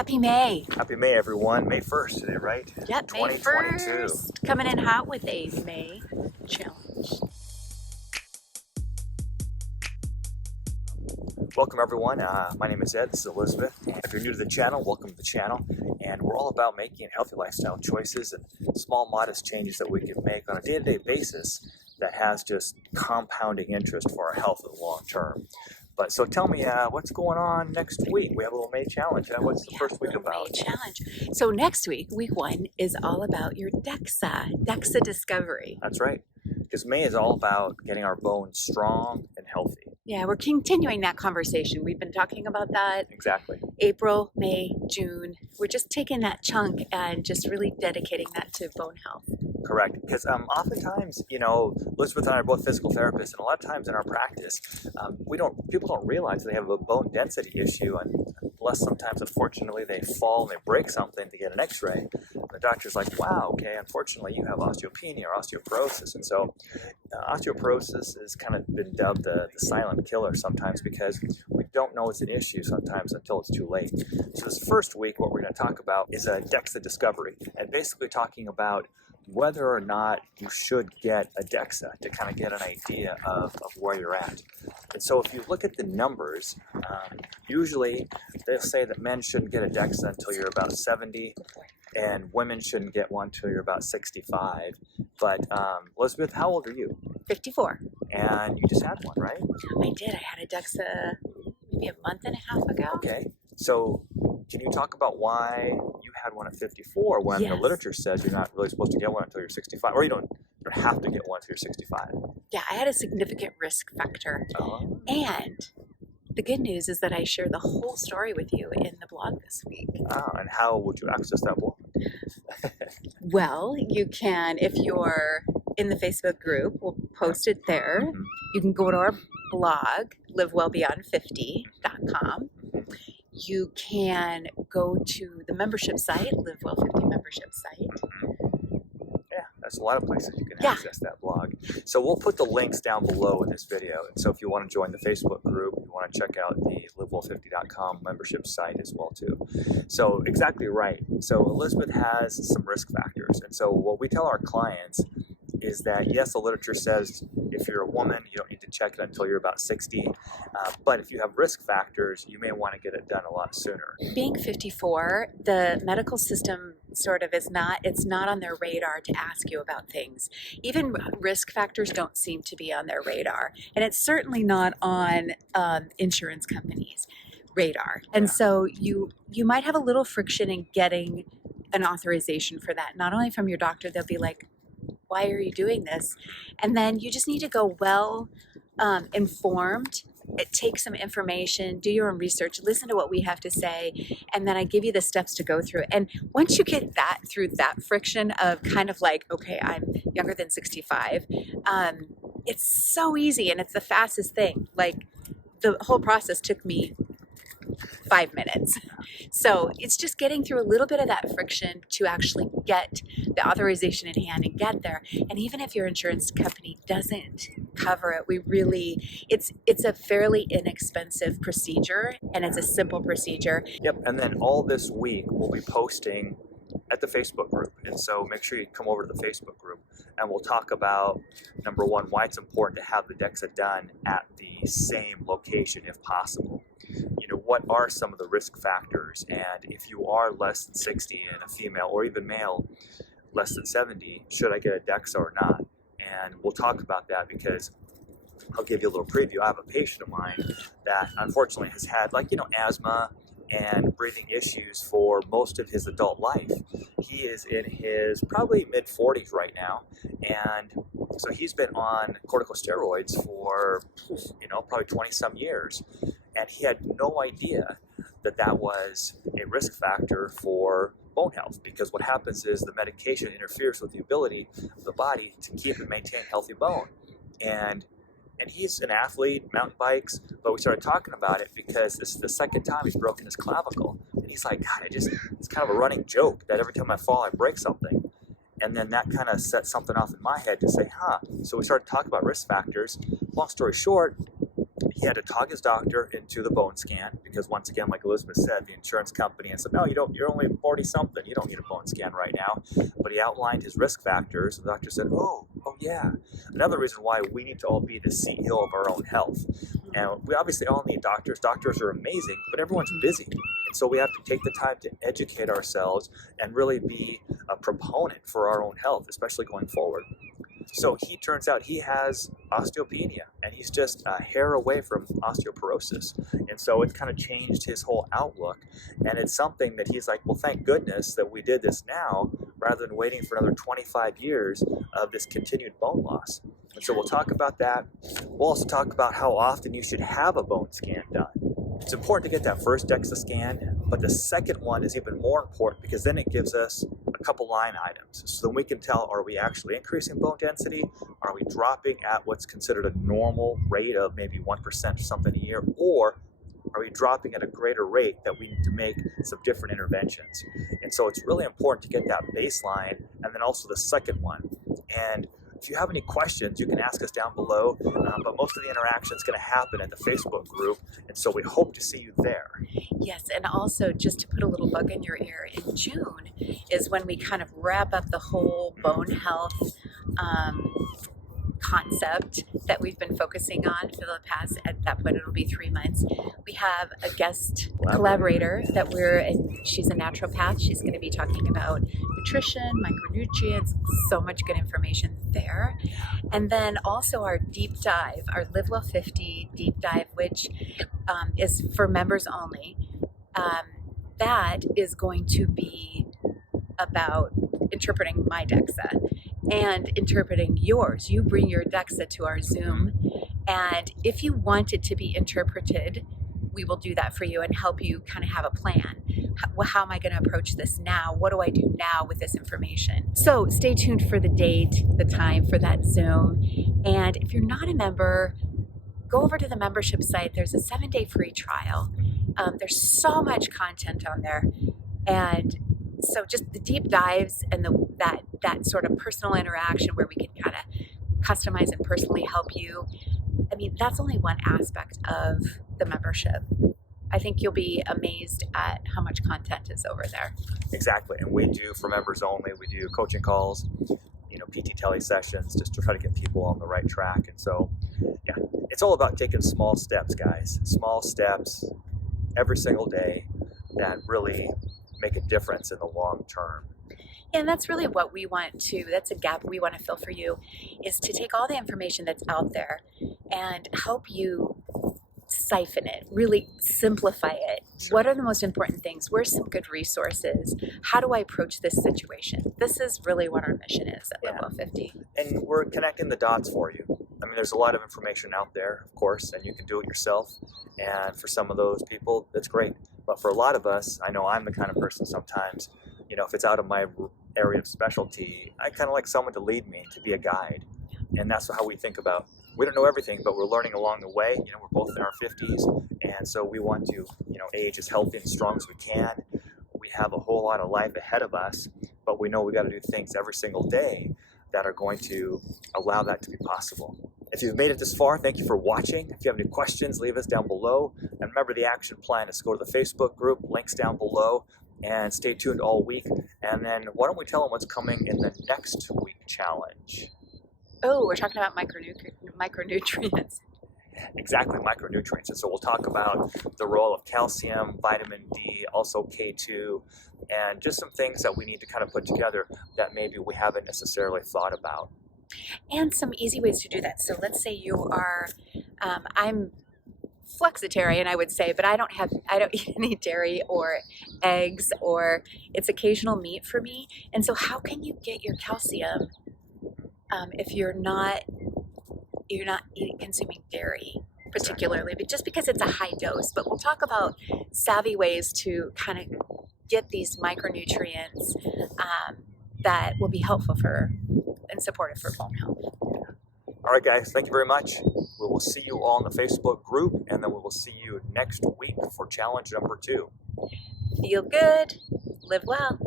Happy May. Happy May, everyone. May 1st today, right? Yep, May 1st. Coming in hot with a May challenge. Welcome, everyone. My name is Ed. This is Elizabeth. If you're new to the channel, welcome to the channel. And we're all about making healthy lifestyle choices and small, modest changes that we can make on a day-to-day basis that has just compounding interest for our health in the long term. But so tell me, what's going on next week? We have a little May challenge. What's the first week about? May challenge. So next week, week 1, is all about your DEXA discovery. That's right. Because May is all about getting our bones strong and healthy. Yeah, we're continuing that conversation. We've been talking about that. Exactly. April, May, June. We're just taking that chunk and just really dedicating that to bone health. Correct. Because oftentimes, Elizabeth and I are both physical therapists, and a lot of times in our practice, people don't realize they have a bone density issue, and unless sometimes, unfortunately, they fall and they break something to get an X-ray, the doctor's like, "Wow, okay, unfortunately, you have osteopenia or osteoporosis," and so osteoporosis has kind of been dubbed the silent killer sometimes because we don't know it's an issue sometimes until it's too late. So this first week, what we're going to talk about is a DEXA discovery, and basically talking about whether or not you should get a DEXA to kind of get an idea of where you're at. And so if you look at the numbers, usually they'll say that men shouldn't get a DEXA until you're about 70, and women shouldn't get one until you're about 65. But Elizabeth, how old are you? 54. And you just had one, right? I did. I had a DEXA maybe a month and a half ago. Okay. So can you talk about why you had one at 54 when the literature says you're not really supposed to get one until you're 65, or you don't have to get one until you're 65? Yeah, I had a significant risk factor. Oh. And the good news is that I share the whole story with you in the blog this week. Oh, and how would you access that blog? Well, you can, if you're in the Facebook group, we'll post it there. Mm-hmm. You can go to our blog, livewellbeyond50.com. You can go to the membership site, Live Well 50 membership site. Yeah, there's a lot of places you can access that blog. So we'll put the links down below in this video. And so if you want to join the Facebook group, you want to check out the livewell50.com membership site as well too. So exactly right. So Elizabeth has some risk factors. And so what we tell our clients is that, yes, the literature says if you're a woman, you don't need to check it until you're about 60. But if you have risk factors, you may want to get it done a lot sooner. Being 54, the medical system it's not on their radar to ask you about things. Even risk factors don't seem to be on their radar. And it's certainly not on insurance companies' radar. And so you might have a little friction in getting an authorization for that. Not only from your doctor, they'll be like, "Why are you doing this?" And then you just need to go well informed. Take some information, do your own research, listen to what we have to say, and then I give you the steps to go through. And once you get through that friction of kind of like, okay, I'm younger than 65, it's so easy and it's the fastest thing. Like the whole process took me 5 minutes. So it's just getting through a little bit of that friction to actually get the authorization in hand and get there. And even if your insurance company doesn't cover it, it's a fairly inexpensive procedure, and it's a simple procedure. Yep, and then all this week we'll be posting at the Facebook group. And so make sure you come over to the Facebook group and we'll talk about, number one, why it's important to have the DEXA done at the same location if possible. What are some of the risk factors? And if you are less than 60 and a female, or even male less than 70, should I get a DEXA or not? And we'll talk about that because I'll give you a little preview. I have a patient of mine that unfortunately has had asthma and breathing issues for most of his adult life. He is in his probably mid-40s right now, and so he's been on corticosteroids for probably 20-some years, and he had no idea that was a risk factor for bone health, because what happens is the medication interferes with the ability of the body to keep and maintain healthy bone. And he's an athlete, mountain bikes, but we started talking about it because this is the second time he's broken his clavicle. And he's like, God, it's kind of a running joke that every time I fall, I break something. And then that kind of set something off in my head to say, So we started talking about risk factors. Long story short, he had to talk his doctor into the bone scan because, once again, like Elizabeth said, the insurance company said, no, you're only 40 something, you don't need a bone scan right now. But he outlined his risk factors. The doctor said, oh yeah. Another reason why we need to all be the CEO of our own health. And we obviously all need doctors. Doctors are amazing, but everyone's busy. And so we have to take the time to educate ourselves and really be a proponent for our own health, especially going forward. So he turns out he has osteopenia, and he's just a hair away from osteoporosis. And so it's kind of changed his whole outlook. And it's something that he's like, well, thank goodness that we did this now rather than waiting for another 25 years of this continued bone loss. And so we'll talk about that. We'll also talk about how often you should have a bone scan done. It's important to get that first DEXA scan, but the second one is even more important because then it gives us a couple line items. So then we can tell, are we actually increasing bone density? Are we dropping at what's considered a normal rate of maybe 1% or something a year? Or are we dropping at a greater rate that we need to make some different interventions? And so it's really important to get that baseline and then also the second one. And if you have any questions, you can ask us down below, but most of the interaction is going to happen at the Facebook group, and so we hope to see you there. Yes, and also just to put a little bug in your ear, in June is when we kind of wrap up the whole bone health concept that we've been focusing on for the past, at that point it'll be 3 months. We have a guest collaborator that she's a naturopath. She's going to be talking about nutrition, micronutrients, so much good information there. And then also our deep dive, our Live Well 50 deep dive, which is for members only. That is going to be about interpreting my DEXA and interpreting yours. You bring your DEXA to our Zoom, and if you want it to be interpreted, we will do that for you and help you kind of have a plan. How am I going to approach this now? What do I do now with this information? So stay tuned for the date, the time for that Zoom. And if you're not a member, go over to the membership site. There's a 7-day free trial. There's so much content on there. And so just the deep dives and that sort of personal interaction where we can kind of customize and personally help you. I mean, that's only one aspect of the membership. I think you'll be amazed at how much content is over there. Exactly. And we do, for members only, we do coaching calls, PT tele sessions, just to try to get people on the right track. And so, yeah, it's all about taking small steps, guys. Small steps every single day that really make a difference in the long term. And that's really what we want to, that's a gap we want to fill for you, is to take all the information that's out there and help you siphon it, really simplify it. Sure. What are the most important things? Where's some good resources? How do I approach this situation? This is really what our mission is at Live Well 50. And we're connecting the dots for you. I mean, there's a lot of information out there, of course, and you can do it yourself. And for some of those people, that's great. But for a lot of us, I know I'm the kind of person sometimes, if it's out of my area of specialty, I kind of like someone to lead me, to be a guide. And that's how we think about, we don't know everything, but we're learning along the way. We're both in our 50s, and so we want to, age as healthy and strong as we can. We have a whole lot of life ahead of us, but we know we got to do things every single day that are going to allow that to be possible. If you've made it this far, thank you for watching. If you have any questions, leave us down below. And remember, the action plan is to go to the Facebook group, links down below, and stay tuned all week. And then why don't we tell them what's coming in the next week challenge? Oh, we're talking about micronutrients. Exactly, micronutrients. And so we'll talk about the role of calcium, vitamin D, also K2, and just some things that we need to kind of put together that maybe we haven't necessarily thought about. And some easy ways to do that. So let's say you are, I'm flexitarian, I would say, but I don't eat any dairy or eggs, or it's occasional meat for me. And so how can you get your calcium if you're not consuming dairy particularly, but just because it's a high dose? But we'll talk about savvy ways to kind of get these micronutrients that will be helpful for and supportive for bone health. All right, guys, thank you very much. We will see you all in the Facebook group, and then we will see you next week for challenge number 2. Feel good, live well.